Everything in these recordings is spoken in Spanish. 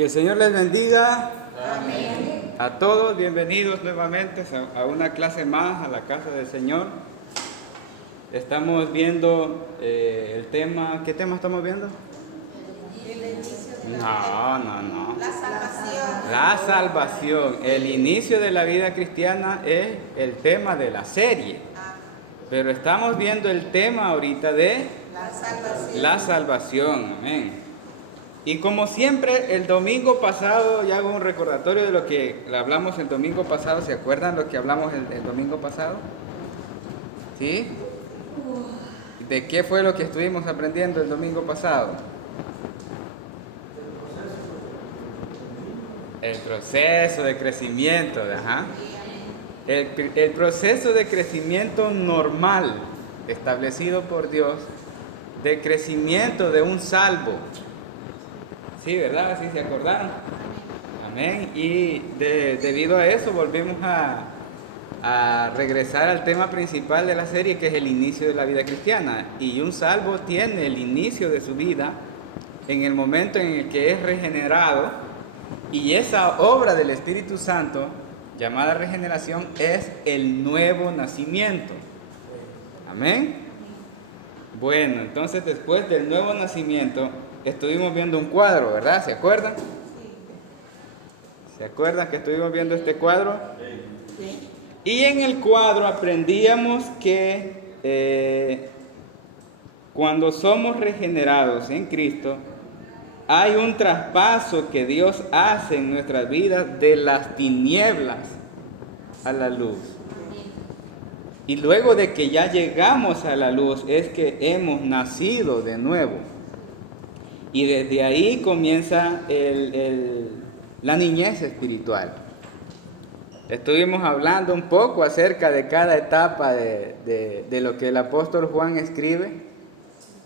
Que el Señor les bendiga. Amén. A todos, bienvenidos nuevamente a una clase más a la casa del Señor. Estamos viendo el tema. ¿Qué tema estamos viendo? El inicio de No. la salvación. La salvación. El inicio de la vida cristiana es el tema de la serie. Pero estamos viendo el tema ahorita de La salvación. la salvación. Amén. Y como siempre, el domingo pasado, ya hago un recordatorio de lo que hablamos el domingo pasado. ¿Se acuerdan lo que hablamos el domingo pasado? ¿Sí? ¿De qué fue lo que estuvimos aprendiendo el domingo pasado? El proceso de crecimiento, ajá. El proceso de crecimiento normal, establecido por Dios, de crecimiento de un salvo. Sí, ¿verdad? ¿Sí se acordaron? Amén. Y debido a eso volvemos a regresar al tema principal de la serie, que es el inicio de la vida cristiana. Y un salvo tiene el inicio de su vida en el momento en el que es regenerado, y esa obra del Espíritu Santo, llamada regeneración, es el nuevo nacimiento. Amén. Bueno, entonces después del nuevo nacimiento estuvimos viendo un cuadro, ¿verdad? ¿Se acuerdan? ¿Se acuerdan que estuvimos viendo este cuadro? Sí. Y en el cuadro aprendíamos que cuando somos regenerados en Cristo, hay un traspaso que Dios hace en nuestras vidas de las tinieblas a la luz. Y luego de que ya llegamos a la luz es que hemos nacido de nuevo. Y desde ahí comienza la niñez espiritual. Estuvimos hablando un poco acerca de cada etapa de lo que el apóstol Juan escribe.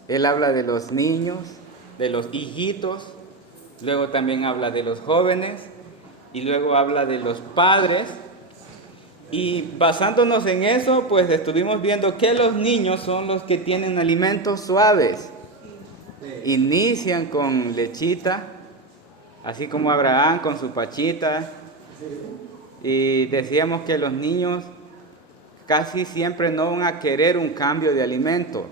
Él habla de los niños, de los hijitos, luego también habla de los jóvenes y luego habla de los padres. Y basándonos en eso, pues estuvimos viendo que los niños son los que tienen alimentos suaves. Inician con lechita, así como Abraham con su pachita. Y decíamos que los niños casi siempre no van a querer un cambio de alimento,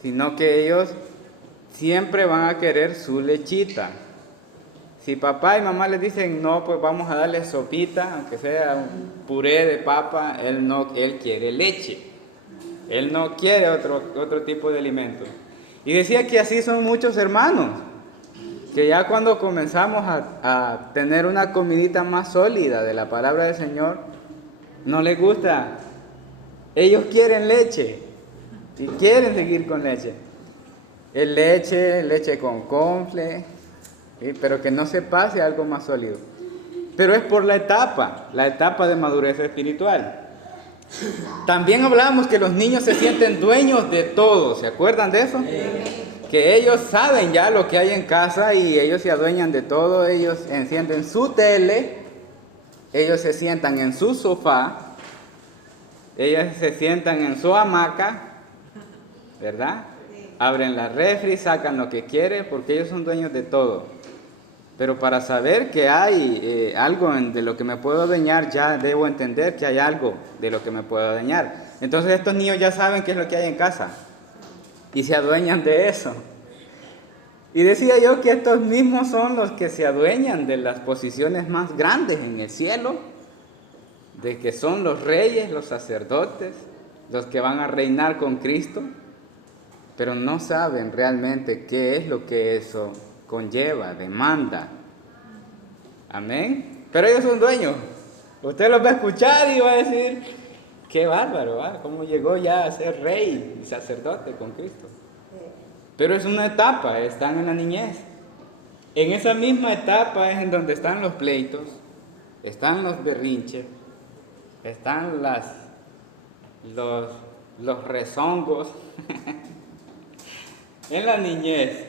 sino que ellos siempre van a querer su lechita. Si papá y mamá les dicen no, pues vamos a darle sopita, aunque sea un puré de papa, él quiere leche. Él no quiere otro tipo de alimento. Y decía que así son muchos hermanos, que ya cuando comenzamos a tener una comidita más sólida de la palabra del Señor, no les gusta. Ellos quieren leche y quieren seguir con leche. Leche con confle, ¿sí? Pero que no se pase a algo más sólido. Pero es por la etapa de madurez espiritual. También hablamos que los niños se sienten dueños de todo. ¿Se acuerdan de eso? Que ellos saben ya lo que hay en casa y ellos se adueñan de todo. Ellos encienden su tele, ellos se sientan en su sofá, ellos se sientan en su hamaca, ¿verdad? Abren la refri, sacan lo que quieren, porque ellos son dueños de todo. Pero para saber que hay algo de lo que me puedo adueñar, ya debo entender que hay algo de lo que me puedo adueñar. Entonces estos niños ya saben qué es lo que hay en casa y se adueñan de eso. Y decía yo que estos mismos son los que se adueñan de las posiciones más grandes en el cielo, de que son los reyes, los sacerdotes, los que van a reinar con Cristo, pero no saben realmente qué es lo que eso conlleva, demanda. Amén. Pero ellos son dueños. Usted los va a escuchar y va a decir, qué bárbaro, ¿verdad? Cómo llegó ya a ser rey y sacerdote con Cristo. Pero es una etapa, están en la niñez. En esa misma etapa es en donde están los pleitos, están los berrinches, están los rezongos en la niñez.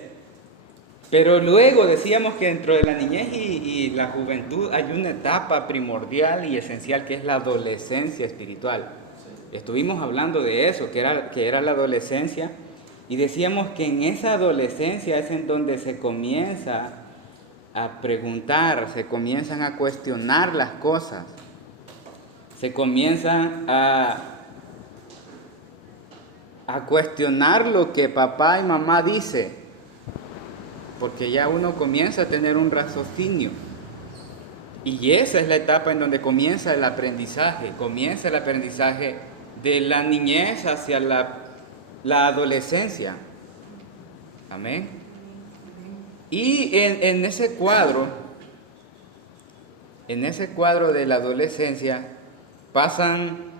Pero luego decíamos que dentro de la niñez y la juventud hay una etapa primordial y esencial que es la adolescencia espiritual. Estuvimos hablando de eso, que era la adolescencia, y decíamos que en esa adolescencia es en donde se comienza a preguntar, se comienzan a cuestionar las cosas, se comienzan a cuestionar lo que papá y mamá dice, porque ya uno comienza a tener un raciocinio. Y esa es la etapa en donde comienza el aprendizaje de la niñez hacia la adolescencia. Amén. Y en ese cuadro de la adolescencia pasan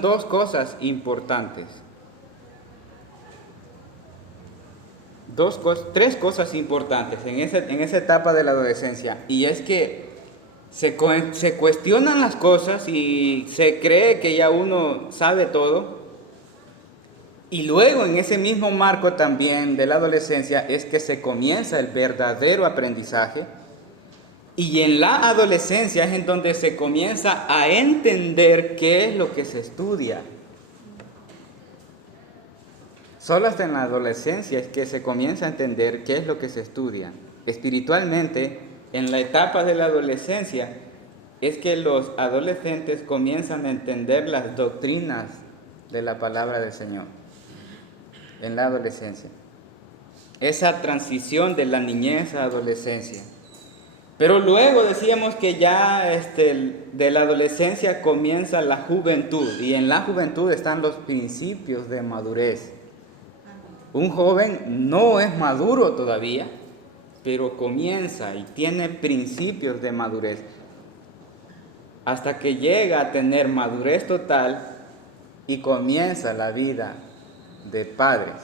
dos cosas importantes. Tres cosas importantes en esa etapa de la adolescencia, y es que se cuestionan las cosas y se cree que ya uno sabe todo, y luego en ese mismo marco también de la adolescencia es que se comienza el verdadero aprendizaje, y en la adolescencia es en donde se comienza a entender qué es lo que se estudia. Solo hasta en la adolescencia es que se comienza a entender qué es lo que se estudia. Espiritualmente, en la etapa de la adolescencia, es que los adolescentes comienzan a entender las doctrinas de la palabra del Señor. En la adolescencia. Esa transición de la niñez a adolescencia. Pero luego decíamos que ya de la adolescencia comienza la juventud, y en la juventud están los principios de madurez. Un joven no es maduro todavía, pero comienza y tiene principios de madurez, hasta que llega a tener madurez total y comienza la vida de padres.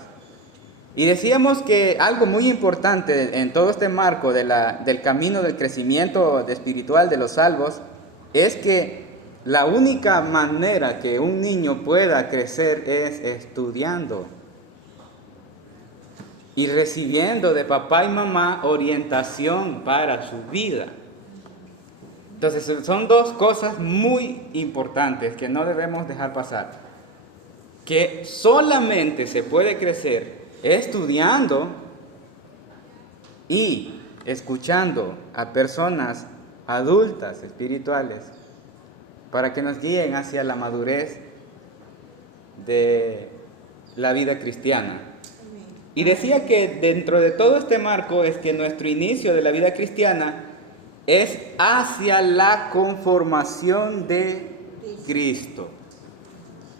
Y decíamos que algo muy importante en todo este marco del camino del crecimiento espiritual de los salvos es que la única manera que un niño pueda crecer es estudiando y recibiendo de papá y mamá orientación para su vida. Entonces son dos cosas muy importantes que no debemos dejar pasar. Que solamente se puede crecer estudiando y escuchando a personas adultas espirituales para que nos guíen hacia la madurez de la vida cristiana. Y decía que dentro de todo este marco es que nuestro inicio de la vida cristiana es hacia la conformación de Cristo.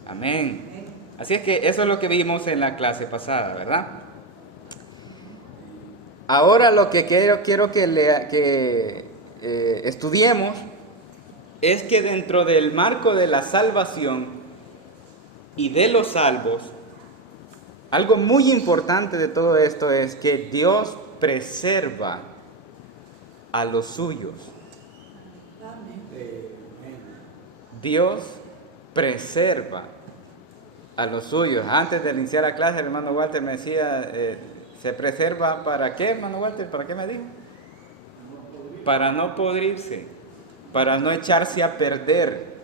Amén. Así es que eso es lo que vimos en la clase pasada, ¿verdad? Ahora lo que quiero que estudiemos es que dentro del marco de la salvación y de los salvos, algo muy importante de todo esto es que Dios preserva a los suyos. Dios preserva a los suyos. Antes de iniciar la clase, el hermano Walter me decía, ¿se preserva para qué, hermano Walter? ¿Para qué me dijo? Para no podrirse, para no echarse a perder,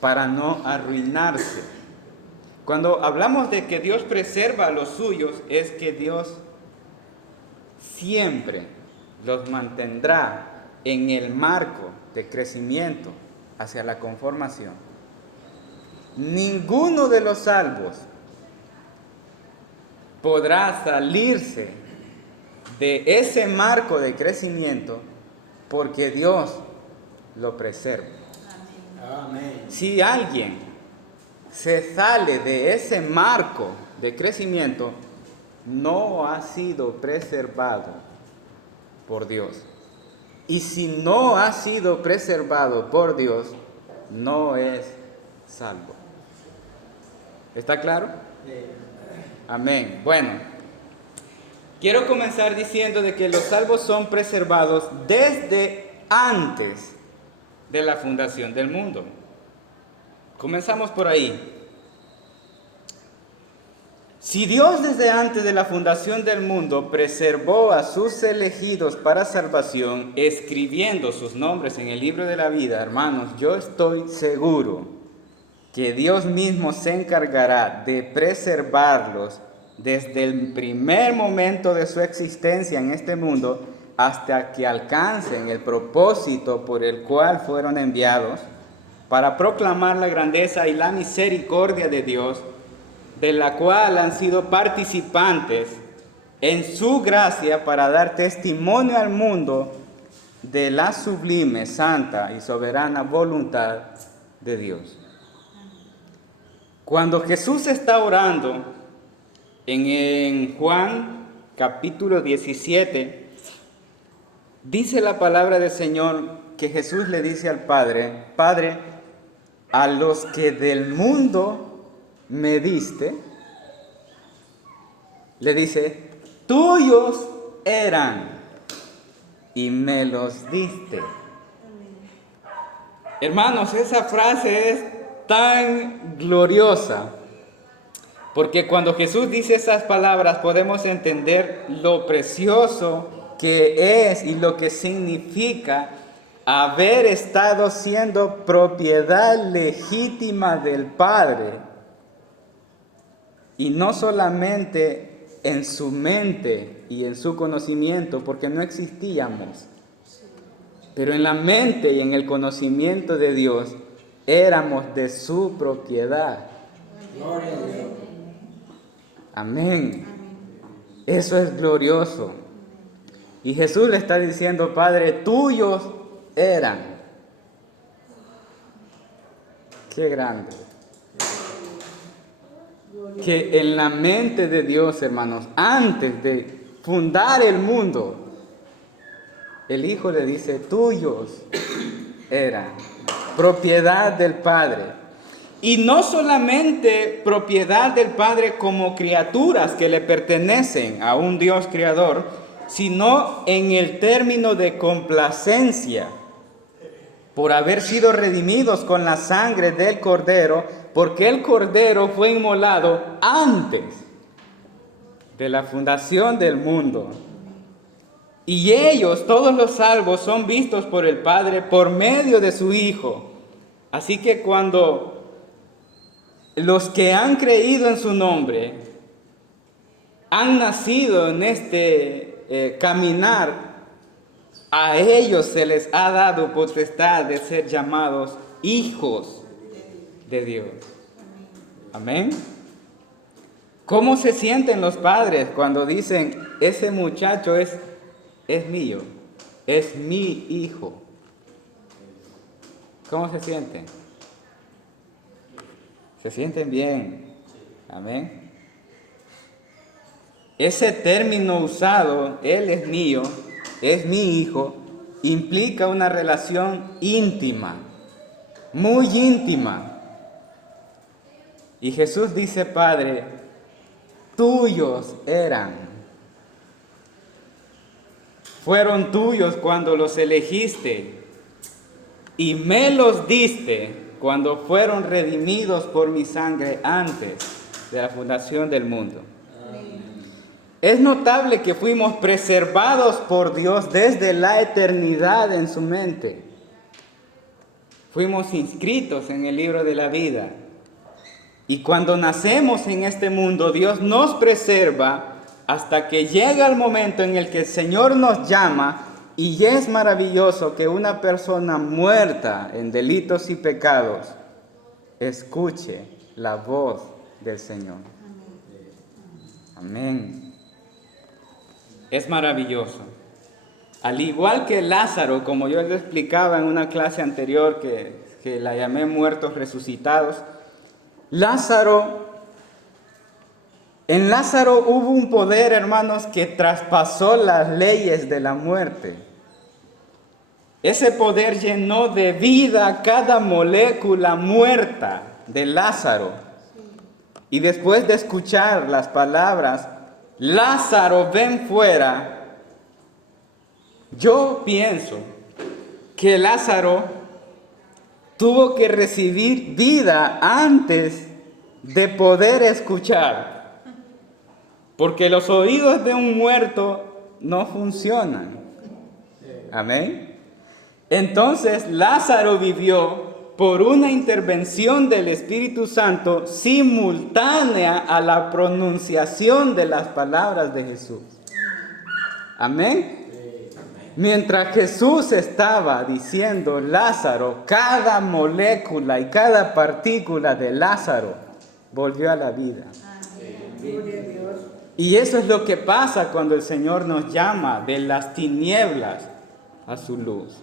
para no arruinarse. Cuando hablamos de que Dios preserva a los suyos, es que Dios siempre los mantendrá en el marco de crecimiento hacia la conformación. Ninguno de los salvos podrá salirse de ese marco de crecimiento porque Dios lo preserva. Amén. Si alguien se sale de ese marco de crecimiento, no ha sido preservado por Dios. Y si no ha sido preservado por Dios, no es salvo. ¿Está claro? Amén. Bueno, quiero comenzar diciendo de que los salvos son preservados desde antes de la fundación del mundo. Comenzamos por ahí. Si Dios desde antes de la fundación del mundo preservó a sus elegidos para salvación, escribiendo sus nombres en el libro de la vida, hermanos, yo estoy seguro que Dios mismo se encargará de preservarlos desde el primer momento de su existencia en este mundo hasta que alcancen el propósito por el cual fueron enviados, para proclamar la grandeza y la misericordia de Dios, de la cual han sido participantes en su gracia para dar testimonio al mundo de la sublime, santa y soberana voluntad de Dios. Cuando Jesús está orando en Juan capítulo 17, dice la palabra del Señor que Jesús le dice al Padre: Padre, a los que del mundo me diste, le dice, tuyos eran y me los diste. Hermanos, esa frase es tan gloriosa, porque cuando Jesús dice esas palabras podemos entender lo precioso que es y lo que significa haber estado siendo propiedad legítima del Padre, y no solamente en su mente y en su conocimiento, porque no existíamos, pero en la mente y en el conocimiento de Dios éramos de su propiedad. Amén. Eso es glorioso. Y Jesús le está diciendo: Padre, tuyos eran. Qué grande. Que en la mente de Dios, hermanos, antes de fundar el mundo, el Hijo le dice: tuyos eran, propiedad del Padre. Y no solamente propiedad del Padre como criaturas que le pertenecen a un Dios creador, sino en el término de complacencia, por haber sido redimidos con la sangre del Cordero, porque el Cordero fue inmolado antes de la fundación del mundo. Y ellos, todos los salvos, son vistos por el Padre por medio de su Hijo. Así que cuando los que han creído en su nombre han nacido en este caminar, a ellos se les ha dado potestad de ser llamados hijos de Dios. Amén. ¿Cómo se sienten los padres cuando dicen: ese muchacho es mío, es mi hijo? ¿Cómo se sienten? Se sienten bien. Amén. Ese término usado, él es mío, es mi hijo, implica una relación íntima, muy íntima. Y Jesús dice: Padre, tuyos eran. Fueron tuyos cuando los elegiste y me los diste cuando fueron redimidos por mi sangre antes de la fundación del mundo. Es notable que fuimos preservados por Dios desde la eternidad en su mente. Fuimos inscritos en el libro de la vida. Y cuando nacemos en este mundo, Dios nos preserva hasta que llega el momento en el que el Señor nos llama. Y es maravilloso que una persona muerta en delitos y pecados escuche la voz del Señor. Amén. Es maravilloso. Al igual que Lázaro, como yo les explicaba en una clase anterior que la llamé muertos resucitados, en Lázaro hubo un poder, hermanos, que traspasó las leyes de la muerte. Ese poder llenó de vida cada molécula muerta de Lázaro. Y después de escuchar las palabras: Lázaro, ven fuera, yo pienso que Lázaro tuvo que recibir vida antes de poder escuchar, porque los oídos de un muerto no funcionan. Amén. Entonces Lázaro vivió por una intervención del Espíritu Santo simultánea a la pronunciación de las palabras de Jesús. Amén. Mientras Jesús estaba diciendo Lázaro, cada molécula y cada partícula de Lázaro volvió a la vida. Y eso es lo que pasa cuando el Señor nos llama de las tinieblas a su luz.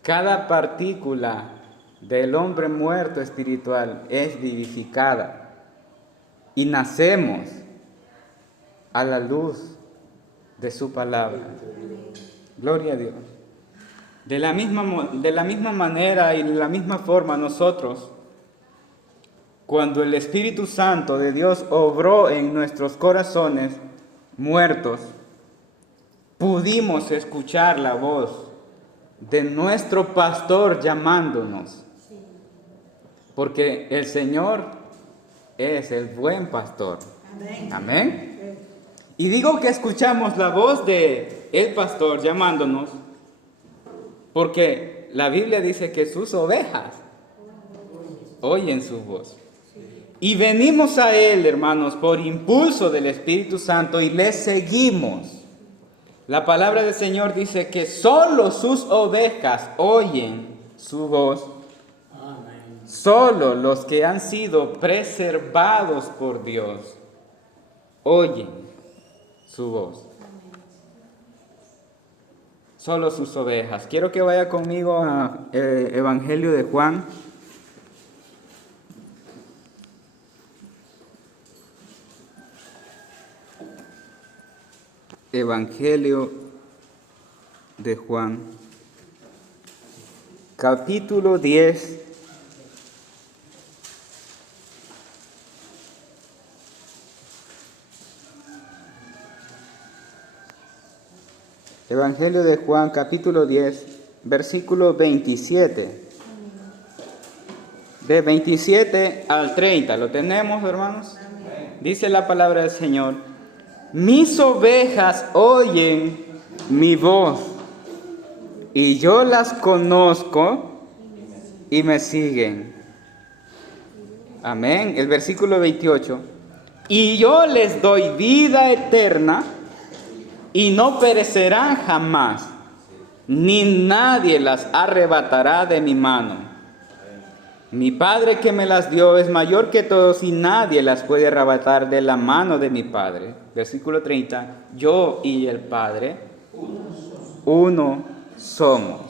Cada partícula del hombre muerto espiritual es vivificada y nacemos a la luz de su palabra. Gloria a Dios. De la misma manera y de la misma forma nosotros, cuando el Espíritu Santo de Dios obró en nuestros corazones muertos, pudimos escuchar la voz de nuestro pastor llamándonos. Porque el Señor es el buen pastor. Amén. Y digo que escuchamos la voz de el pastor llamándonos porque la Biblia dice que sus ovejas oyen su voz. Y venimos a Él, hermanos, por impulso del Espíritu Santo y le seguimos. La palabra del Señor dice que solo sus ovejas oyen su voz. Solo los que han sido preservados por Dios oyen su voz. Solo sus ovejas. Quiero que vaya conmigo a Evangelio de Juan. Evangelio de Juan, capítulo 10. Evangelio de Juan, capítulo 10, versículo 27. De 27 al 30. ¿Lo tenemos, hermanos? Dice la palabra del Señor: mis ovejas oyen mi voz, y yo las conozco y me siguen. Amén. El versículo 28. Y yo les doy vida eterna, y no perecerán jamás, ni nadie las arrebatará de mi mano. Mi Padre que me las dio es mayor que todos y nadie las puede arrebatar de la mano de mi Padre. Versículo 30. Yo y el Padre, uno somos.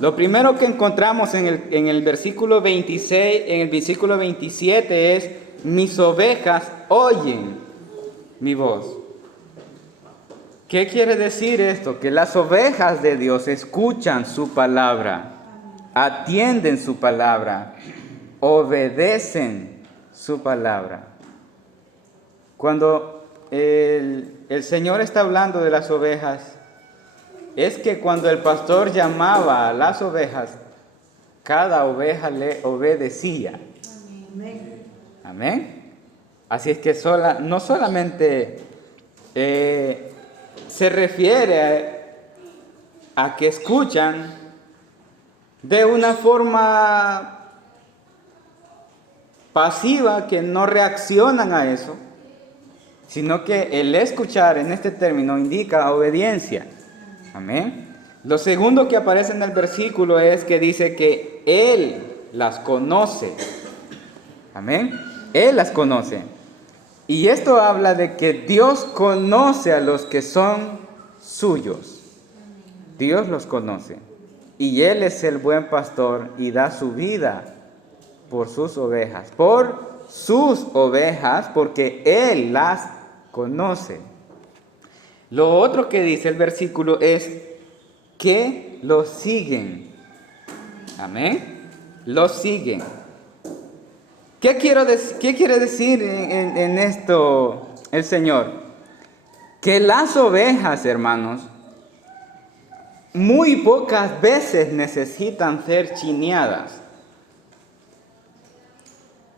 Lo primero que encontramos en el versículo 26, en el versículo 27 es: mis ovejas oyen mi voz. ¿Qué quiere decir esto? Que las ovejas de Dios escuchan su palabra, atienden su palabra, obedecen su palabra. Cuando el Señor está hablando de las ovejas, es que cuando el pastor llamaba a las ovejas, cada oveja le obedecía. Amén. Así es que no solamente se refiere a que escuchan de una forma pasiva, que no reaccionan a eso, sino que el escuchar en este término indica obediencia. Amén. Lo segundo que aparece en el versículo es que dice que Él las conoce. Amén. Él las conoce. Y esto habla de que Dios conoce a los que son suyos. Dios los conoce. Y Él es el buen pastor y da su vida por sus ovejas. Por sus ovejas, porque Él las conoce. Lo otro que dice el versículo es que los siguen. Amén. Los siguen. ¿Qué quiere decir en esto el Señor? Que las ovejas, hermanos, muy pocas veces necesitan ser chineadas.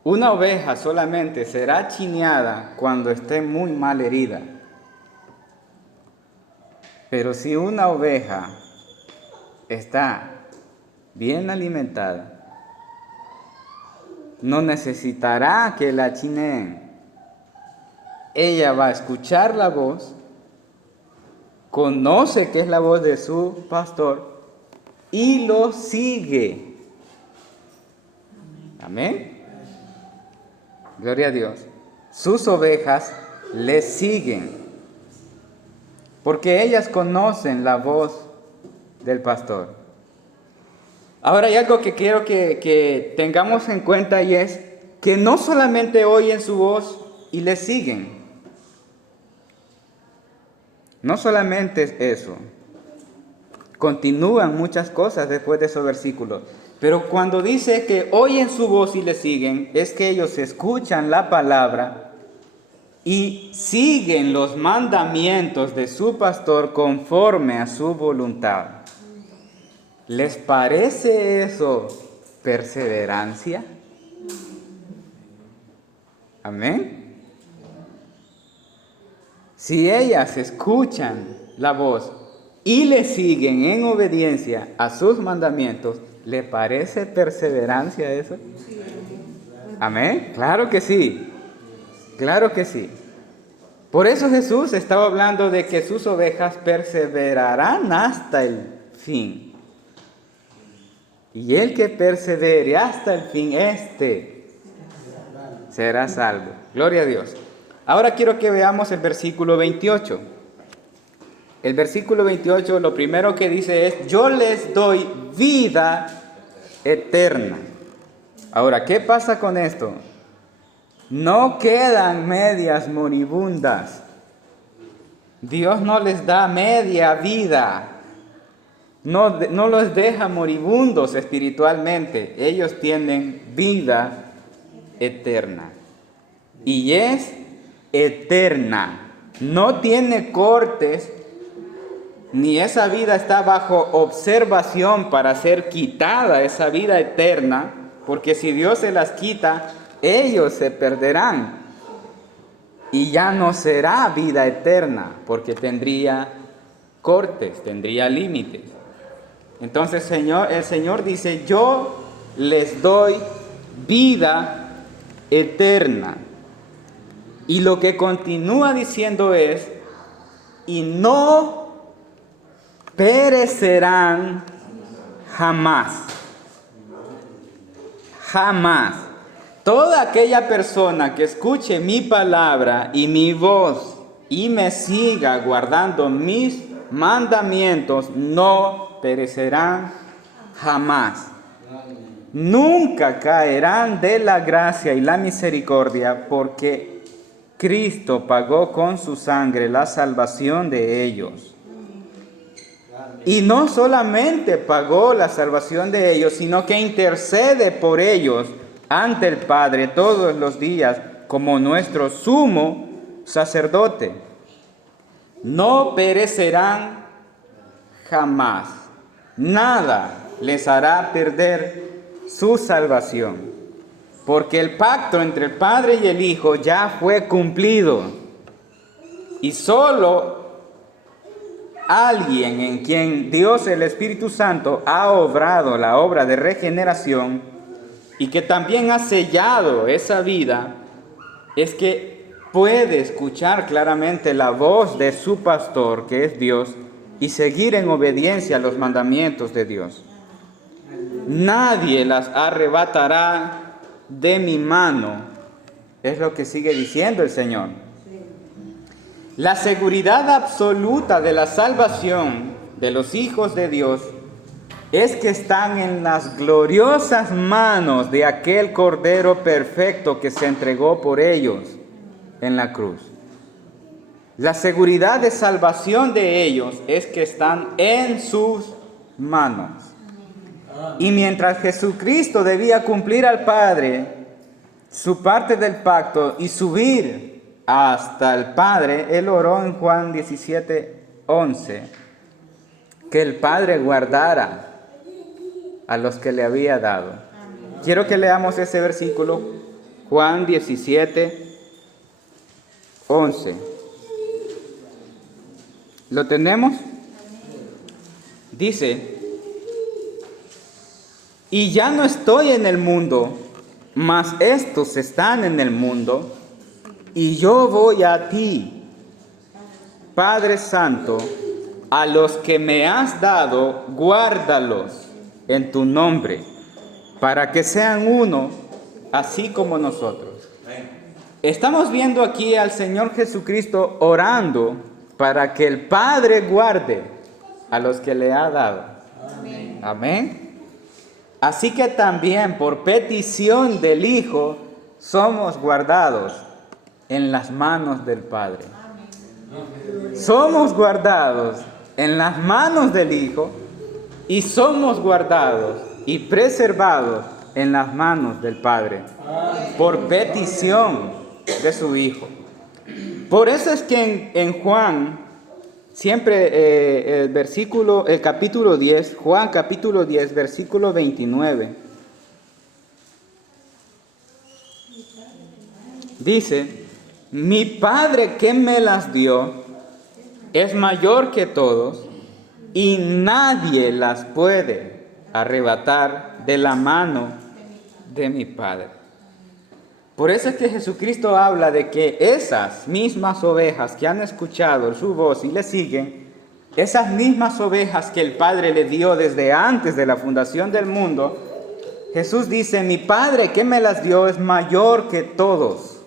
Una oveja solamente será chineada cuando esté muy mal herida. Pero si una oveja está bien alimentada, no necesitará que la chineen. Ella va a escuchar la voz, conoce que es la voz de su pastor y lo sigue. Amén. Gloria a Dios. Sus ovejas le siguen, porque ellas conocen la voz del pastor. Ahora hay algo que quiero que tengamos en cuenta, y es que no solamente oyen su voz y le siguen. No solamente es eso. Continúan muchas cosas después de esos versículos. Pero cuando dice que oyen su voz y le siguen, es que ellos escuchan la palabra y siguen los mandamientos de su pastor conforme a su voluntad. ¿Les parece eso perseverancia? Amén. Si ellas escuchan la voz y le siguen en obediencia a sus mandamientos, ¿le parece perseverancia eso? Amén. Claro que sí. Claro que sí. Por eso Jesús estaba hablando de que sus ovejas perseverarán hasta el fin. Y el que persevere hasta el fin, será salvo. Gloria a Dios. Ahora quiero que veamos el versículo 28. El versículo 28 lo primero que dice es: yo les doy vida eterna. Ahora, ¿qué pasa con esto? No quedan medias moribundas. Dios no les da media vida. No los deja moribundos espiritualmente. Ellos tienen vida eterna. Y es eterna. No tiene cortes, ni esa vida está bajo observación para ser quitada, esa vida eterna, porque si Dios se las quita, ellos se perderán. Y ya no será vida eterna, porque tendría cortes, tendría límites. Entonces el Señor dice: yo les doy vida eterna. Y lo que continúa diciendo es: y no perecerán jamás. Jamás. Toda aquella persona que escuche mi palabra y mi voz y me siga guardando mis mandamientos, no perecerán jamás. Nunca caerán de la gracia y la misericordia, porque Cristo pagó con su sangre la salvación de ellos. Y no solamente pagó la salvación de ellos, sino que intercede por ellos ante el Padre todos los días como nuestro sumo sacerdote. No perecerán jamás. Nada les hará perder su salvación, porque el pacto entre el Padre y el Hijo ya fue cumplido. Y solo alguien en quien Dios, el Espíritu Santo, ha obrado la obra de regeneración y que también ha sellado esa vida, es que puede escuchar claramente la voz de su pastor, que es Dios, y seguir en obediencia a los mandamientos de Dios. Nadie las arrebatará de mi mano, es lo que sigue diciendo el Señor. La seguridad absoluta de la salvación de los hijos de Dios es que están en las gloriosas manos de aquel Cordero perfecto que se entregó por ellos en la cruz. La seguridad de salvación de ellos es que están en sus manos. Y mientras Jesucristo debía cumplir al Padre su parte del pacto y subir hasta el Padre, Él oró en Juan 17:11, que el Padre guardara a los que le había dado. Quiero que leamos ese versículo, Juan 17:11. ¿Lo tenemos? Dice: Y ya no estoy en el mundo, mas estos están en el mundo, y yo voy a ti, Padre Santo, a los que me has dado, guárdalos en tu nombre, para que sean uno, así como nosotros. Estamos viendo aquí al Señor Jesucristo orando para que el Padre guarde a los que le ha dado. Amén. Amén. Así que también por petición del Hijo somos guardados en las manos del Padre. Somos guardados en las manos del Hijo y somos guardados y preservados en las manos del Padre por petición de su Hijo. Por eso es que en Juan, siempre el capítulo 10, Juan capítulo 10, versículo 29, dice: mi Padre que me las dio es mayor que todos y nadie las puede arrebatar de la mano de mi Padre. Por eso es que Jesucristo habla de que esas mismas ovejas que han escuchado su voz y le siguen, esas mismas ovejas que el Padre le dio desde antes de la fundación del mundo, Jesús dice: mi Padre que me las dio es mayor que todos.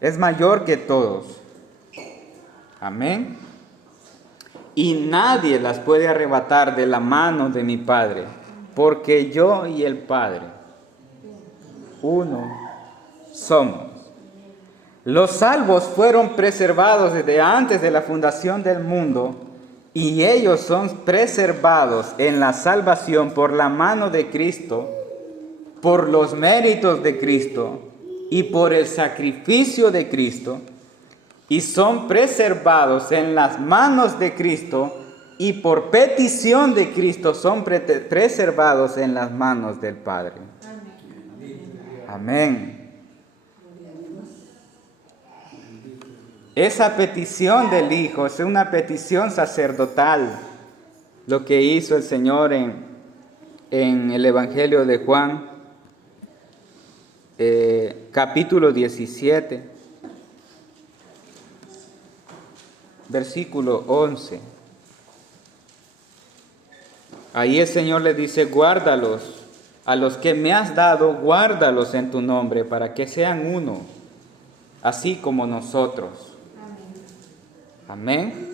Es mayor que todos. Amén. Y nadie las puede arrebatar de la mano de mi Padre, porque yo y el Padre, uno somos. Los salvos fueron preservados desde antes de la fundación del mundo, y ellos son preservados en la salvación por la mano de Cristo, por los méritos de Cristo y por el sacrificio de Cristo, y son preservados en las manos de Cristo, y por petición de Cristo son preservados en las manos del Padre. Amén. Esa petición del Hijo es una petición sacerdotal, lo que hizo el Señor en el Evangelio de Juan, capítulo 17, versículo 11. Ahí el Señor le dice: guárdalos, a los que me has dado, guárdalos en tu nombre, para que sean uno, así como nosotros. Amén.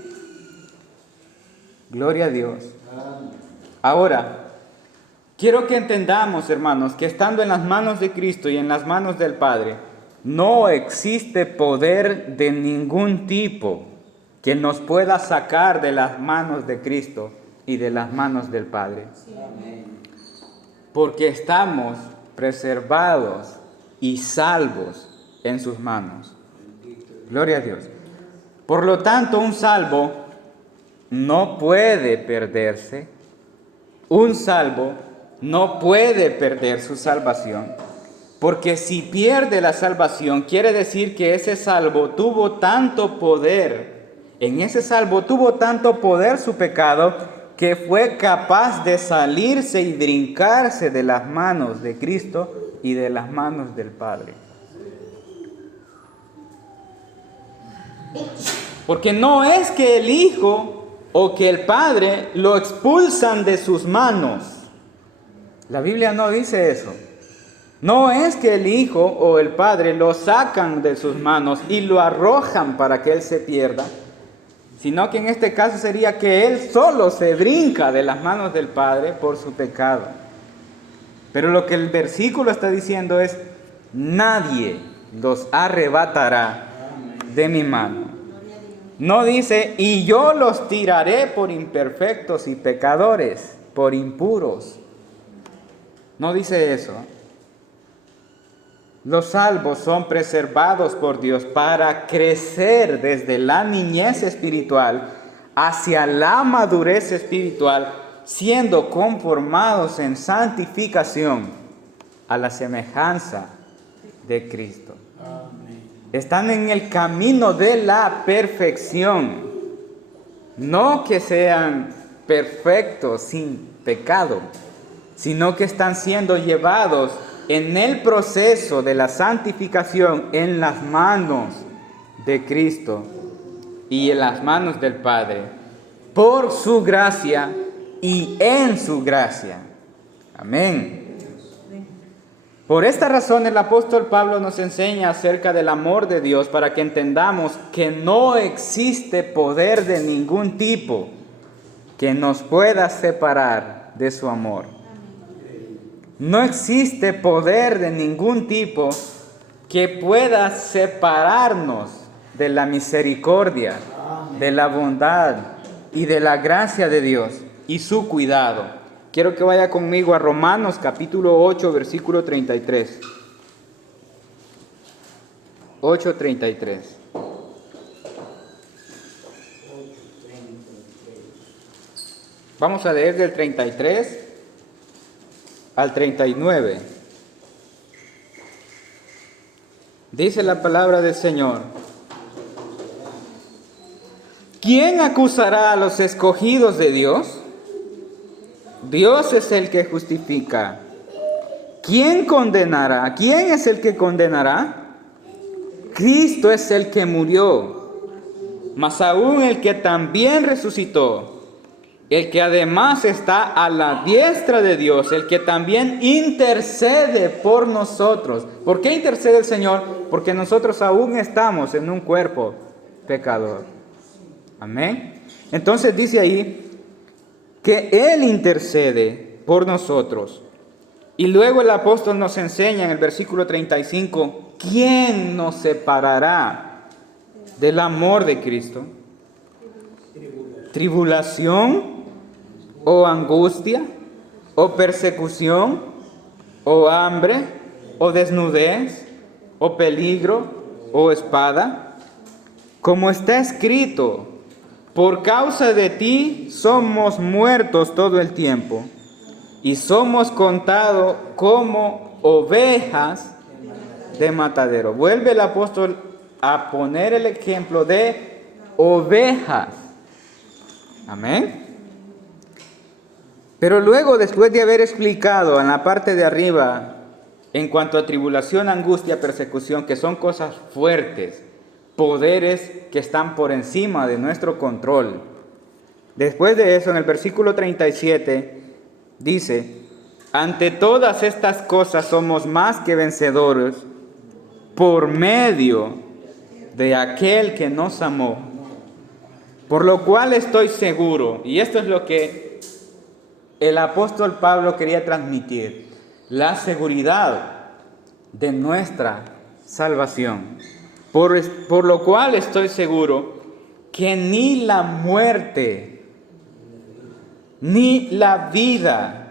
Gloria a Dios. Ahora, quiero que entendamos, hermanos, que estando en las manos de Cristo y en las manos del Padre, no existe poder de ningún tipo que nos pueda sacar de las manos de Cristo y de las manos del Padre. Porque estamos preservados y salvos en sus manos. Gloria a Dios. Por lo tanto, un salvo no puede perderse. Un salvo no puede perder su salvación. Porque si pierde la salvación, quiere decir que ese salvo tuvo tanto poder. En ese salvo tuvo tanto poder su pecado, que fue capaz de salirse y brincarse de las manos de Cristo y de las manos del Padre. Porque no es que el Hijo o que el Padre lo expulsan de sus manos. La Biblia no dice eso. No es que el Hijo o el Padre lo sacan de sus manos y lo arrojan para que Él se pierda, sino que en este caso sería que Él solo se brinca de las manos del Padre por su pecado. Pero lo que el versículo está diciendo es: nadie los arrebatará de mi mano. No dice: y yo los tiraré por imperfectos y pecadores, por impuros. No dice eso. Los salvos son preservados por Dios para crecer desde la niñez espiritual hacia la madurez espiritual, siendo conformados en santificación a la semejanza de Cristo. Están en el camino de la perfección, no que sean perfectos sin pecado, sino que están siendo llevados en el proceso de la santificación en las manos de Cristo y en las manos del Padre, por su gracia y en su gracia. Amén. Por esta razón el apóstol Pablo nos enseña acerca del amor de Dios para que entendamos que no existe poder de ningún tipo que nos pueda separar de su amor. No existe poder de ningún tipo que pueda separarnos de la misericordia, de la bondad y de la gracia de Dios y su cuidado. Quiero que vaya conmigo a Romanos capítulo 8, versículo 33. 8:33. Vamos a leer del 33 al 39. Dice la palabra del Señor: ¿quién acusará a los escogidos de Dios? Dios es el que justifica. ¿Quién condenará? ¿Quién es el que condenará? Cristo es el que murió, mas aún el que también resucitó, el que además está a la diestra de Dios, el que también intercede por nosotros. ¿Por qué intercede el Señor? Porque nosotros aún estamos en un cuerpo pecador. Amén. Entonces dice ahí que Él intercede por nosotros. Y luego el apóstol nos enseña en el versículo 35, ¿quién nos separará del amor de Cristo? ¿Tribulación o angustia o persecución o hambre o desnudez o peligro o espada? Como está escrito: por causa de ti somos muertos todo el tiempo y somos contados como ovejas de matadero. Vuelve el apóstol a poner el ejemplo de ovejas. Amén. Pero luego, después de haber explicado en la parte de arriba en cuanto a tribulación, angustia, persecución, que son cosas fuertes, poderes que están por encima de nuestro control. Después de eso, en el versículo 37, dice: ante todas estas cosas somos más que vencedores por medio de aquel que nos amó. Por lo cual estoy seguro, y esto es lo que el apóstol Pablo quería transmitir, la seguridad de nuestra salvación. Por lo cual estoy seguro que ni la muerte, ni la vida,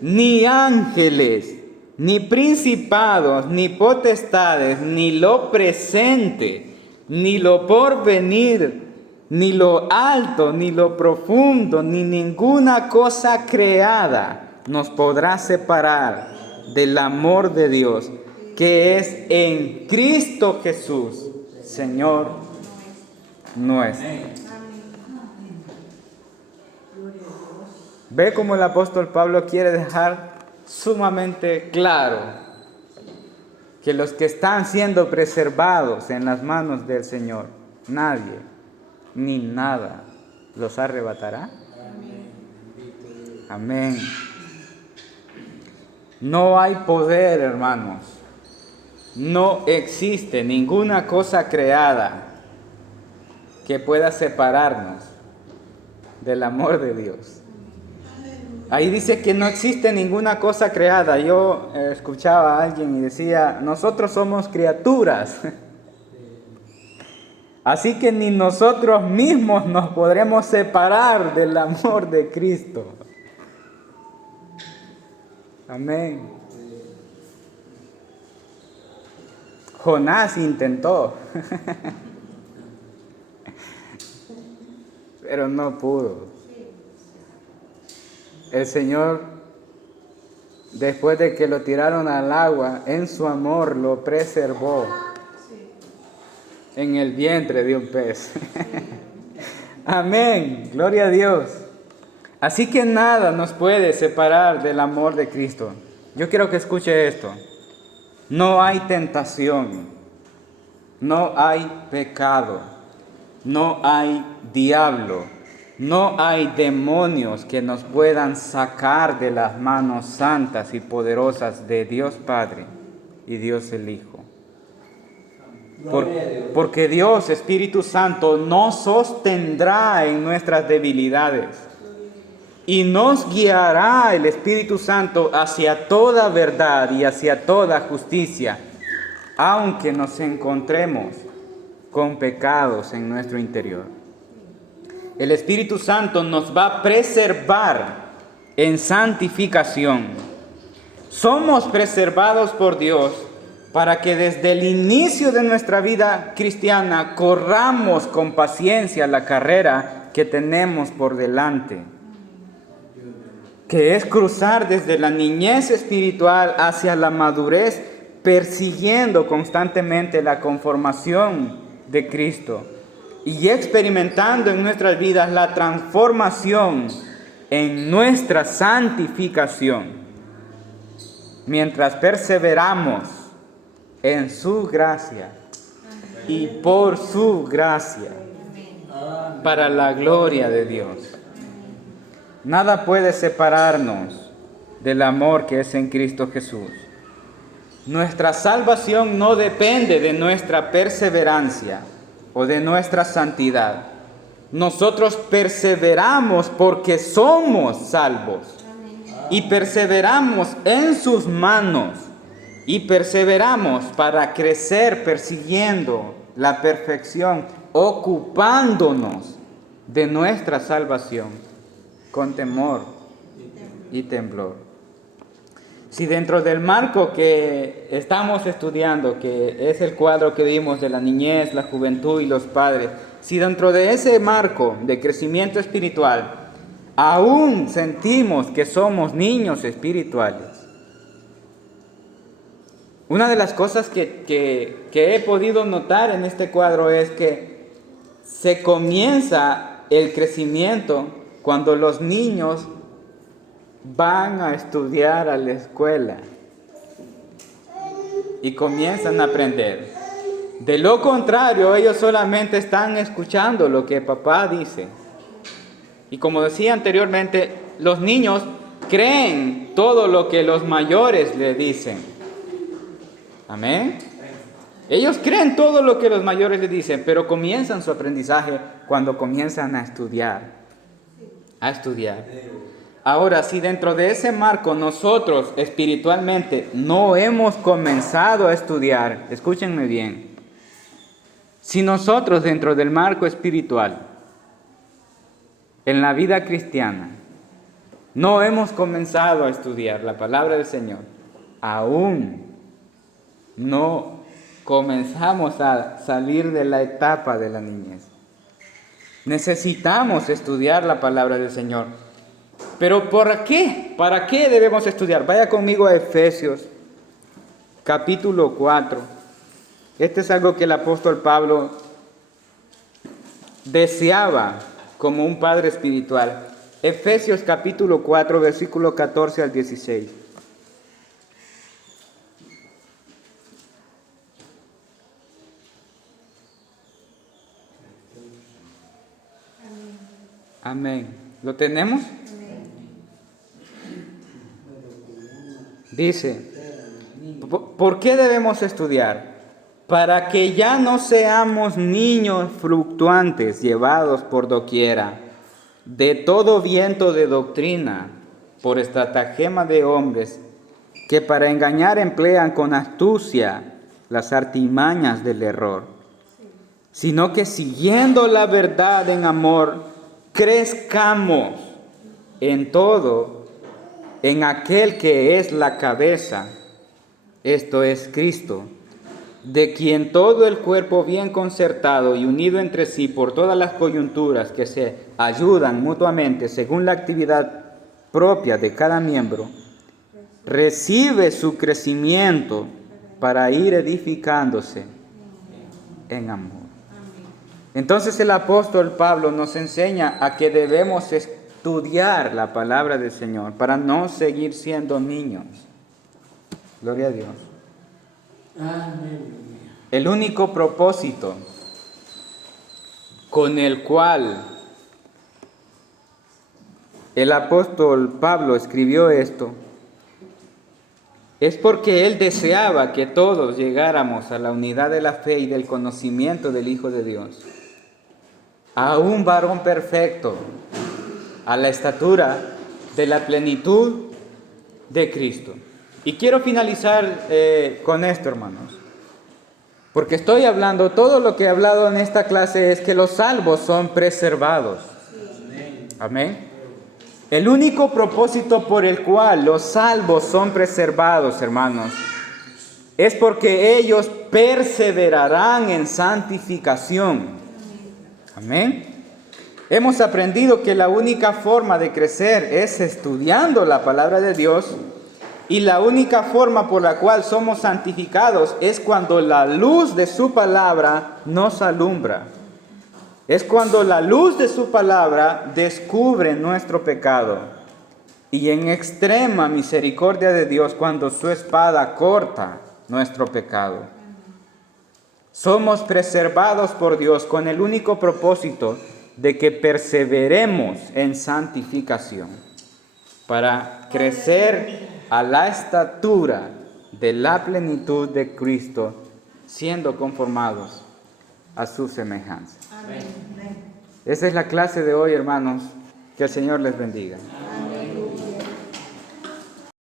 ni ángeles, ni principados, ni potestades, ni lo presente, ni lo porvenir, ni lo alto, ni lo profundo, ni ninguna cosa creada nos podrá separar del amor de Dios, que es en Cristo Jesús, Señor nuestro. Ve cómo el apóstol Pablo quiere dejar sumamente claro que los que están siendo preservados en las manos del Señor, nadie ni nada los arrebatará. Amén. No hay poder, hermanos. No existe ninguna cosa creada que pueda separarnos del amor de Dios. Ahí dice que no existe ninguna cosa creada. Yo escuchaba a alguien y decía: nosotros somos criaturas. Así que ni nosotros mismos nos podremos separar del amor de Cristo. Amén. Jonás intentó, pero no pudo. El Señor, después de que lo tiraron al agua, en su amor lo preservó en el vientre de un pez. Amén, gloria a Dios. Así que nada nos puede separar del amor de Cristo. Yo quiero que escuche esto. No hay tentación, no hay pecado, no hay diablo, no hay demonios que nos puedan sacar de las manos santas y poderosas de Dios Padre y Dios el Hijo. Porque Dios, Espíritu Santo, nos sostendrá en nuestras debilidades y nos guiará el Espíritu Santo hacia toda verdad y hacia toda justicia, aunque nos encontremos con pecados en nuestro interior. El Espíritu Santo nos va a preservar en santificación. Somos preservados por Dios para que desde el inicio de nuestra vida cristiana corramos con paciencia la carrera que tenemos por delante, que es cruzar desde la niñez espiritual hacia la madurez, persiguiendo constantemente la conformación de Cristo y experimentando en nuestras vidas la transformación en nuestra santificación, mientras perseveramos en su gracia y por su gracia, para la gloria de Dios. Nada puede separarnos del amor que es en Cristo Jesús. Nuestra salvación no depende de nuestra perseverancia o de nuestra santidad. Nosotros perseveramos porque somos salvos y perseveramos en sus manos y perseveramos para crecer persiguiendo la perfección, ocupándonos de nuestra salvación con temor y temblor. Si dentro del marco que estamos estudiando, que es el cuadro que vimos de la niñez, la juventud y los padres, si dentro de ese marco de crecimiento espiritual aún sentimos que somos niños espirituales, una de las cosas que he podido notar en este cuadro es que se comienza el crecimiento cuando los niños van a estudiar a la escuela y comienzan a aprender. De lo contrario, ellos solamente están escuchando lo que papá dice. Y como decía anteriormente, los niños creen todo lo que los mayores le dicen. Amén. Ellos creen todo lo que los mayores le dicen, pero comienzan su aprendizaje cuando comienzan a estudiar. Ahora, si dentro de ese marco nosotros espiritualmente no hemos comenzado a estudiar, escúchenme bien, si nosotros dentro del marco espiritual, en la vida cristiana, no hemos comenzado a estudiar la palabra del Señor, aún no comenzamos a salir de la etapa de la niñez. Necesitamos estudiar la palabra del Señor. ¿Pero por qué? ¿Para qué debemos estudiar? Vaya conmigo a Efesios, capítulo 4. Este es algo que el apóstol Pablo deseaba como un padre espiritual. Efesios capítulo 4, versículo 14 al 16. Amén. ¿Lo tenemos? Dice, ¿por qué debemos estudiar? Para que ya no seamos niños fluctuantes llevados por doquiera, de todo viento de doctrina, por estratagema de hombres, que para engañar emplean con astucia las artimañas del error, sino que siguiendo la verdad en amor, crezcamos en todo en aquel que es la cabeza, esto es Cristo, de quien todo el cuerpo bien concertado y unido entre sí por todas las coyunturas que se ayudan mutuamente según la actividad propia de cada miembro, recibe su crecimiento para ir edificándose en amor. Entonces el apóstol Pablo nos enseña a que debemos estudiar la palabra del Señor para no seguir siendo niños. Gloria a Dios. El único propósito con el cual el apóstol Pablo escribió esto es porque él deseaba que todos llegáramos a la unidad de la fe y del conocimiento del Hijo de Dios, a un varón perfecto, a la estatura de la plenitud de Cristo. Y quiero finalizar con esto, hermanos, porque estoy hablando, todo lo que he hablado en esta clase es que los salvos son preservados. Amén. El único propósito por el cual los salvos son preservados, hermanos, es porque ellos perseverarán en santificación. Amén. Hemos aprendido que la única forma de crecer es estudiando la palabra de Dios, y la única forma por la cual somos santificados es cuando la luz de su palabra nos alumbra. Es cuando la luz de su palabra descubre nuestro pecado. Y en extrema misericordia de Dios, cuando su espada corta nuestro pecado. Somos preservados por Dios con el único propósito de que perseveremos en santificación, para crecer a la estatura de la plenitud de Cristo, siendo conformados a su semejanza. Esa es la clase de hoy, hermanos. Que el Señor les bendiga.